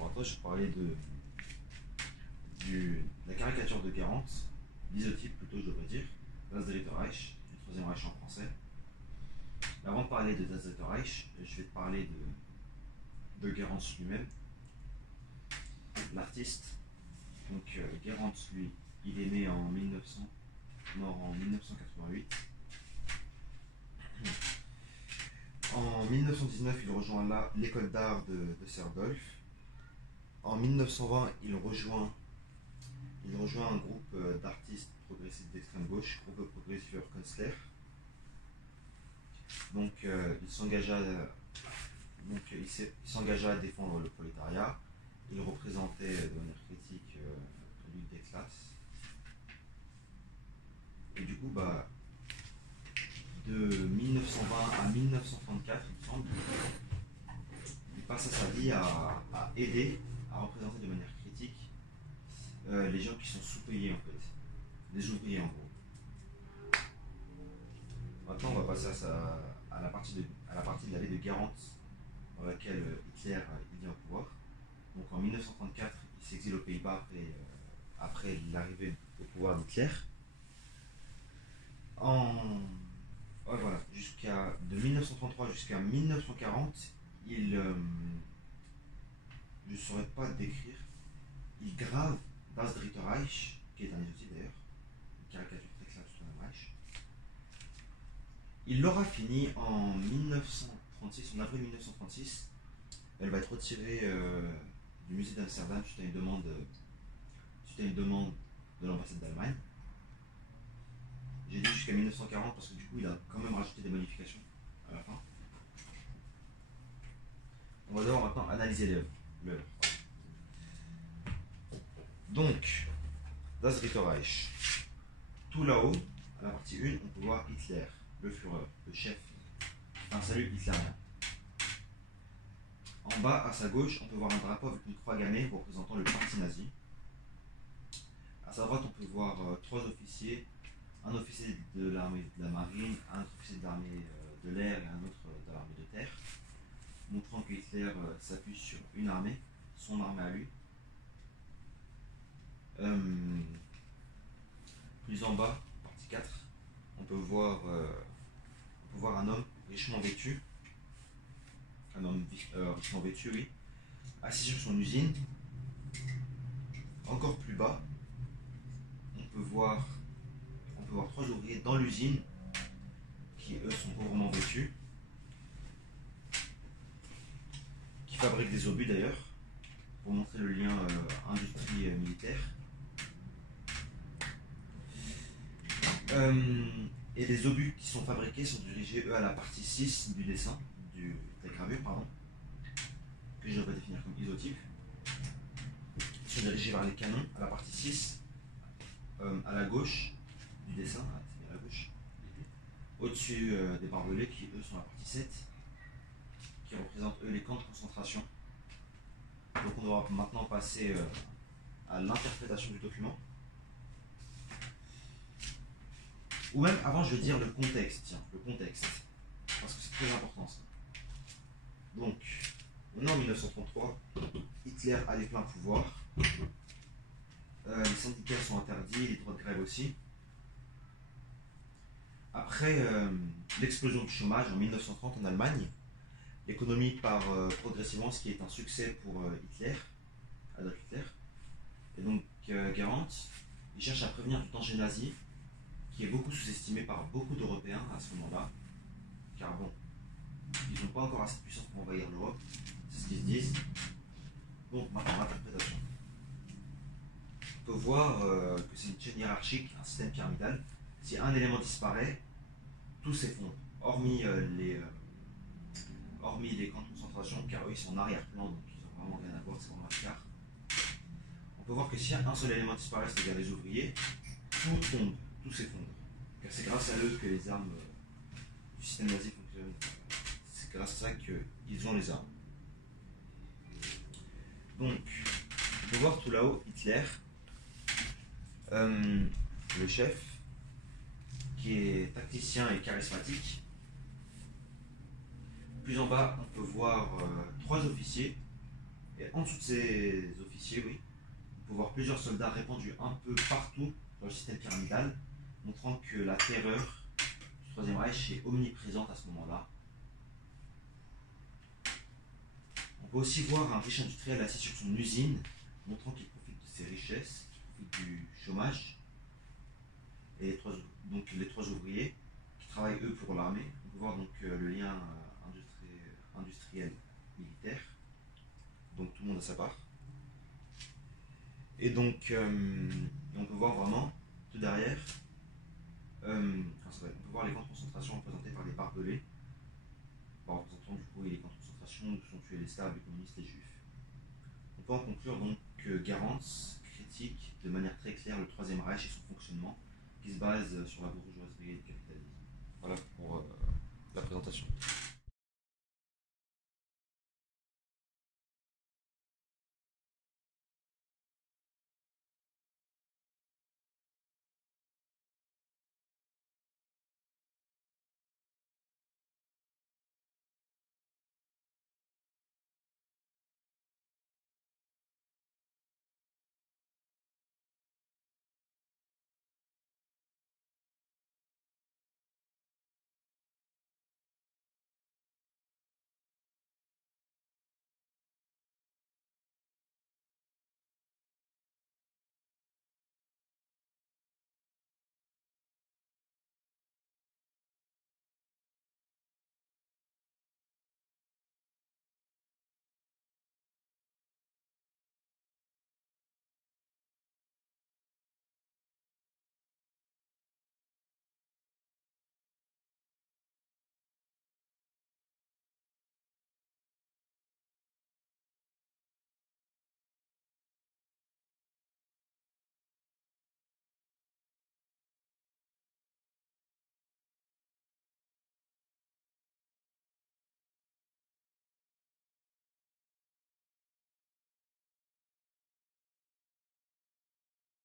laboratoire, je vais parler de la caricature de Guérande, l'isotype plutôt, je devrais dire, Das Dritte Reich, du Troisième Reich en français. Mais avant de parler de Das Dritte Reich, je vais te parler de Guérande lui-même, l'artiste. Donc Guérande, lui, il est né en 1900, mort en 1988. En 1919, il rejoint l'école d'art de Serdolf. En 1920, il rejoint un groupe d'artistes progressistes d'extrême gauche, groupe Progressive Künstler. Donc il s'engagea à défendre le prolétariat. Il représentait de manière critique la lutte des classes. Et du coup, de 1920 à 1934, il me semble, il passa sa vie à aider, à représenter de manière critique les gens qui sont sous-payés en fait, les ouvriers en gros. Maintenant, on va passer à la partie de la vie de Guérande dans laquelle Hitler il vient au pouvoir. Donc en 1934, il s'exile aux Pays-Bas après l'arrivée au pouvoir d'Hitler. Voilà, de 1933 jusqu'à 1940, je ne saurais pas décrire, il grave Das Dritte Reich, qui est un isotype d'ailleurs, une caricature très claire du Troisième Reich. Il l'aura fini en 1936, en avril 1936. Elle va être retirée du musée d'Amsterdam suite à une demande de l'ambassade d'Allemagne. J'ai dit jusqu'à 1940 parce que du coup il a quand même rajouté des modifications à la fin. On va devoir maintenant analyser l'œuvre. Donc, Das Dritte Reich. Tout là-haut, à la partie 1, on peut voir Hitler, le Führer, le chef. Un salut hitlérien. En bas, à sa gauche, on peut voir un drapeau avec une croix gammée représentant le parti nazi. À sa droite, on peut voir 3 officiers, un officier de l'armée de la marine, un officier de l'armée de l'air et un autre de l'armée de terre, montrant que Hitler s'appuie sur une armée, son armée à lui. Plus en bas, partie 4, on peut voir un homme richement vêtu, oui, assis sur son usine. Encore plus bas, on peut voir 3 ouvriers dans l'usine qui eux sont pauvrement vêtus, qui fabriquent des obus d'ailleurs, pour montrer le lien industrie militaire. Et les obus qui sont fabriqués sont dirigés eux à la partie 6 du dessin, de la gravure, pardon, que je devrais définir comme isotype. Ils sont dirigés vers les canons à la partie 6, à la gauche du dessin, à la gauche, au-dessus des barbelés qui eux sont à la partie 7, qui représentent eux les camps de concentration. Donc on va maintenant passer à l'interprétation du document. Ou même avant je vais dire le contexte, parce que c'est très important ça. Donc, on est en 1933, Hitler a les pleins pouvoirs, les syndicats sont interdits, les droits de grève aussi. Après l'explosion du chômage en 1930 en Allemagne, l'économie part progressivement, ce qui est un succès pour Adolf Hitler. Et donc Guérande, il cherche à prévenir du danger nazi, qui est beaucoup sous-estimé par beaucoup d'Européens à ce moment-là, car bon, ils n'ont pas encore assez de puissance pour envahir l'Europe, c'est ce qu'ils se disent. Donc maintenant, l'interprétation. On peut voir que c'est une chaîne hiérarchique, un système pyramidal. Si un élément disparaît, tout s'effondre, hormis les camps de concentration, car eux ils sont en arrière-plan, donc ils n'ont vraiment rien à voir, c'est vraiment un écart. On peut voir que si un seul élément disparaît, c'est-à-dire les ouvriers, tout tombe, tout s'effondre. Car c'est grâce à eux que les armes du système nazi fonctionnent. C'est grâce à ça qu'ils ont les armes. Donc, on peut voir tout là-haut Hitler, le chef, qui est tacticien et charismatique. Plus en bas, on peut voir 3 officiers Et en dessous de ces officiers, oui, on peut voir plusieurs soldats répandus un peu partout dans le système pyramidal, montrant que la terreur du Troisième Reich est omniprésente à ce moment-là. On peut aussi voir un riche industriel assis sur son usine, montrant qu'il profite de ses richesses, qu'il profite du chômage. Et les trois ouvriers qui travaillent eux pour l'armée. On peut voir donc le lien industriel militaire. Donc tout le monde a sa part. Et donc on peut voir vraiment tout derrière. On peut voir les camps de concentration représentés par des barbelés, représentant du coup les camps de concentration où sont tués les Slaves, les communistes et les juifs. On peut en conclure donc que Garance critique de manière très claire le Troisième Reich et son fonctionnement, qui se base sur la bourgeoisie et le capitalisme. Voilà pour la présentation.